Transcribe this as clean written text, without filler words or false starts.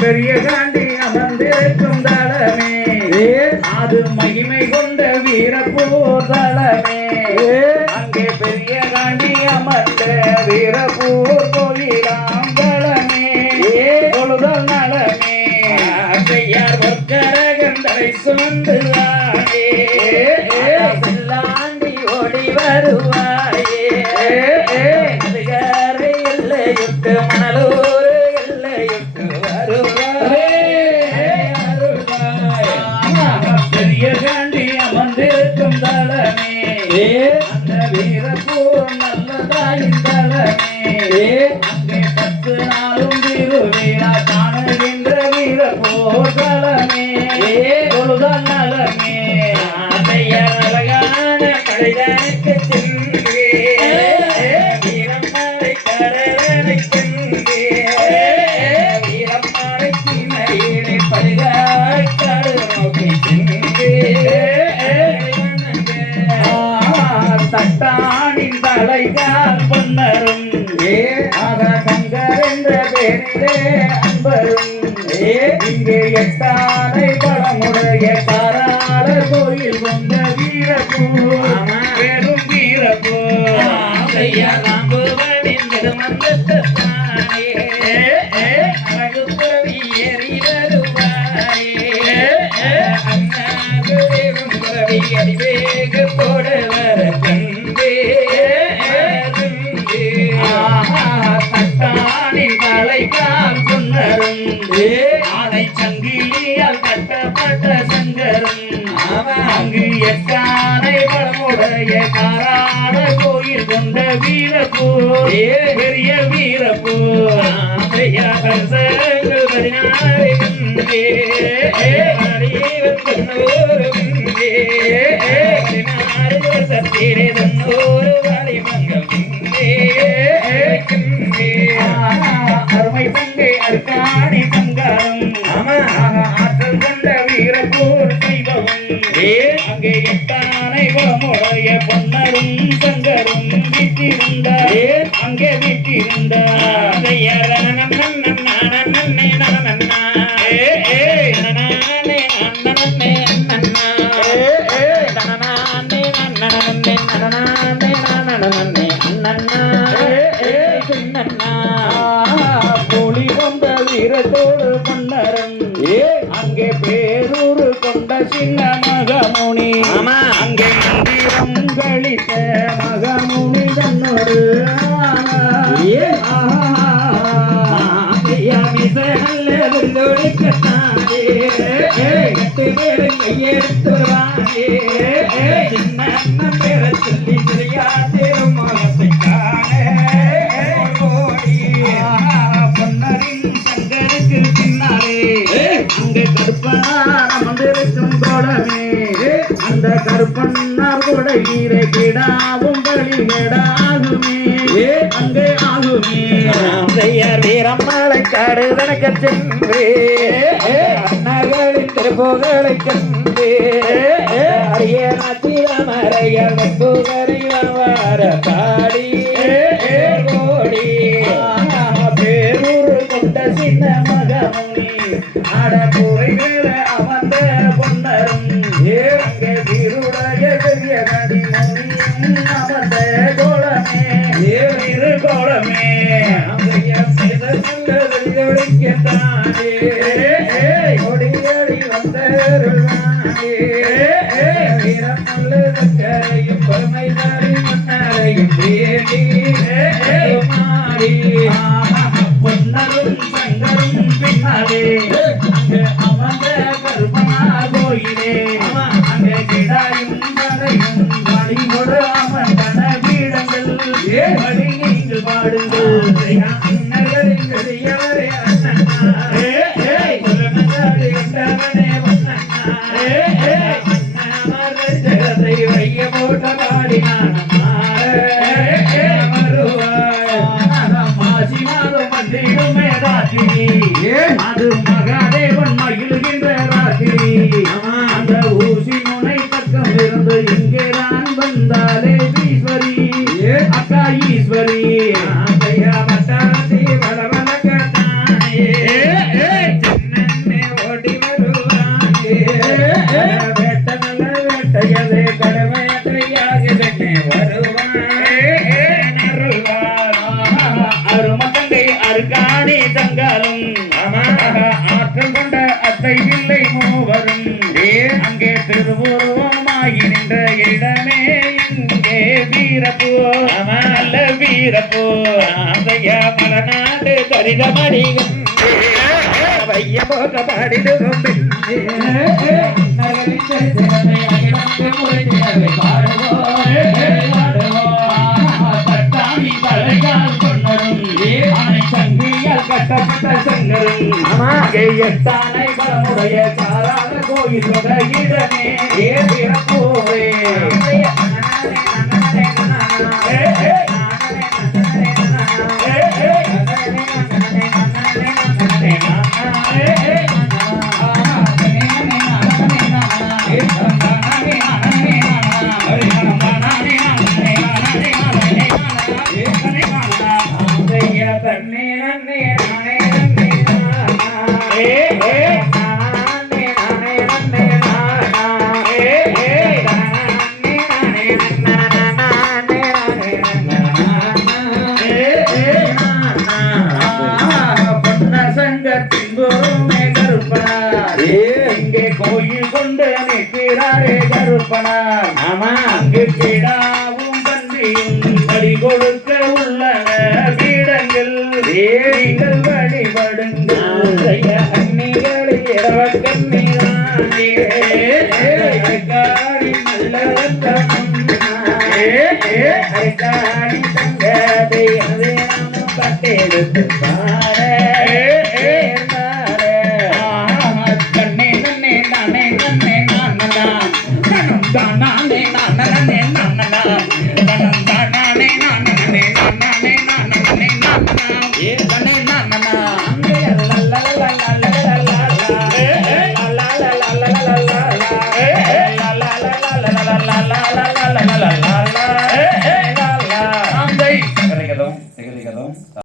பெரிய காண்டி அமர்ந்திருக்கும் தலமே அது மகிமை கொண்ட வீரப்பூர் தலமே அங்கே பெரிய காண்டி அமர்ந்த வீரப்பூர் கோயிலாம் தலமே தொழுதல் நலமே கையார் பொற்கரகந்தரை சுமந்துவாயே செல்லாண்டி ஓடி வருவாயே அதிகாரி எல்லையுட்டு மணலூர் எல்லையுட்டு வருவாயே பெரிய காண்டி அமர்ந்திருக்கும் தலமே அந்த வீரப்பூர் நல்லதாயின் தலமே அங்கே 10 நாளும் திருவிழா காணுகின்ற வீரப்பூர் தலமே தொழுதல் நலமே அழகான மனிதனுக்கு சென்றே வீரம்மாவை கடலனை சென்றே வீரம்மாவை சின்னையிலே படுகாய் காடு நோக்கி சென்றே தட்டானின் தலைகால் பொன்னரும் ஆக சங்கர் என்ற பேரிலே அன்பரும் இங்கே எட்டானை பழமுடைய காராள கோயில் கொண்ட வீரப்பூர் பெரும் வீரப்பூர் அழகு புறவி ஏறி வருவாயே அண்ணாது புறவி அடிவேக போட வர கண்டே தட்டானின் தலைகால் பொன்னரும் ஆடை சங்கிலியால் கட்டப்பட்ட சங்கரும் அங்கு எட்டானை பழமுடைய காராட கோயில் கொண்ட வீரப்பூர் பெரிய வீரப்பூர் 16 சத்திரே தன்னூர் வாலிபங்கள் அருமை பங்கை அருக்காணி சங்காரம் ஆற்றல் கொண்ட வீரப்பூர் வைபவம் அங்கே எட்டானை குளமுடைய பொன்னரும் சங்கரும் வீட்டிருந்தார் அங்கே வீட்டிருந்தார் புலி கொண்ட வீரத்தோடு பொன்னரும் அங்கே பேரூர் கொண்ட சின்ன மகமுனி அங்கே மந்திரம் கழித்த மகமுனி தன்னோடு கையெடுத்து சின்ன பேர சொல்லி தெரியாதேரும் மகத்தை காண பொன்னரின் சங்கருக்கு பின்னாலே அங்கே கருப்பனார் அமர்ந்திருக்கும் தோழமே அந்த கருப்பன்னார் கொடையிலே கிடாவும் பலிகடாகுமே அங்கே ஆகுமே வீரம்மாளை காடு தனக்க சென்றே அண்ணர்களின் திருப்புகளை கண்டே அரிய நாச்சிரமரையல் புகரை வார பாடி கோடி பேரூர் கொண்ட சின்ன மகமுனி அடப்புரைகள அமர்ந்த பொன்னரும் அங்கே வீருடைய பெரிய நடி முனியும் அமர்ந்த கோலமே இரு கோலமே கொடியடி வந்தருள்வானே வீரமல்லரையும் பொறுமைதாரி மன்னரையும் வேண்டி மாடி பொன்னரும் சங்கரும் பின்னாலே அங்கு அமர்ந்த கருப்பனா கோயிலே அங்கே கிடாயும் படையும் வழிகொடு அமர்ந்தன பீடங்கள் வழி நீங்கள் பாடுங்கள் அண்ணர்களின் பெரியவரே அண்ணனாரே பொருளதாரி கொண்டவனே பொன்னனாரே அண்ணாமர்கள் ஜகத்தை வைய போட்ட பாடினான மாசிமாலும் மத்தியுமே ராத்திரி அது மகாதேவன் மகிழ்கின்ற ராத்திரி அந்த ஊசி முனை பக்கம் இருந்து இங்கேதான் வந்தாலே ஈஸ்வரி அக்கா ஈஸ்வரி பட்டாசி வளவல மறுகாணி தங்காலும் ஆற்றல் கொண்ட அத்தை பிள்ளை மூவரும் அங்கே திருவுருவமாகி நின்ற இடமே இங்கே வீரப்போ நல்ல வீரப்போ அதைய மலநாடு கரிதமடிகள் வைய போக பாடிடுவோம் தட்டாணி தலைகால் கொண்டதும் சங்கியால் கட்டப்பட்ட சங்கரும் எட்டானை பலமுடைய சாராத கோயில் இடமே பிறப்போவே கோயில் கொண்டு நிற்கிறாரே கருப்பனார் அங்கு கிடாவும் பன்றியும் படி கொடுக்க உள்ளன பீடங்கள் நீங்கள் வழிபடுங்கள் அன்னிகளை இரவ கண்ணீரானே காடி தங்கதை அதே நானும் கட்டெடுத்து பாரு la la la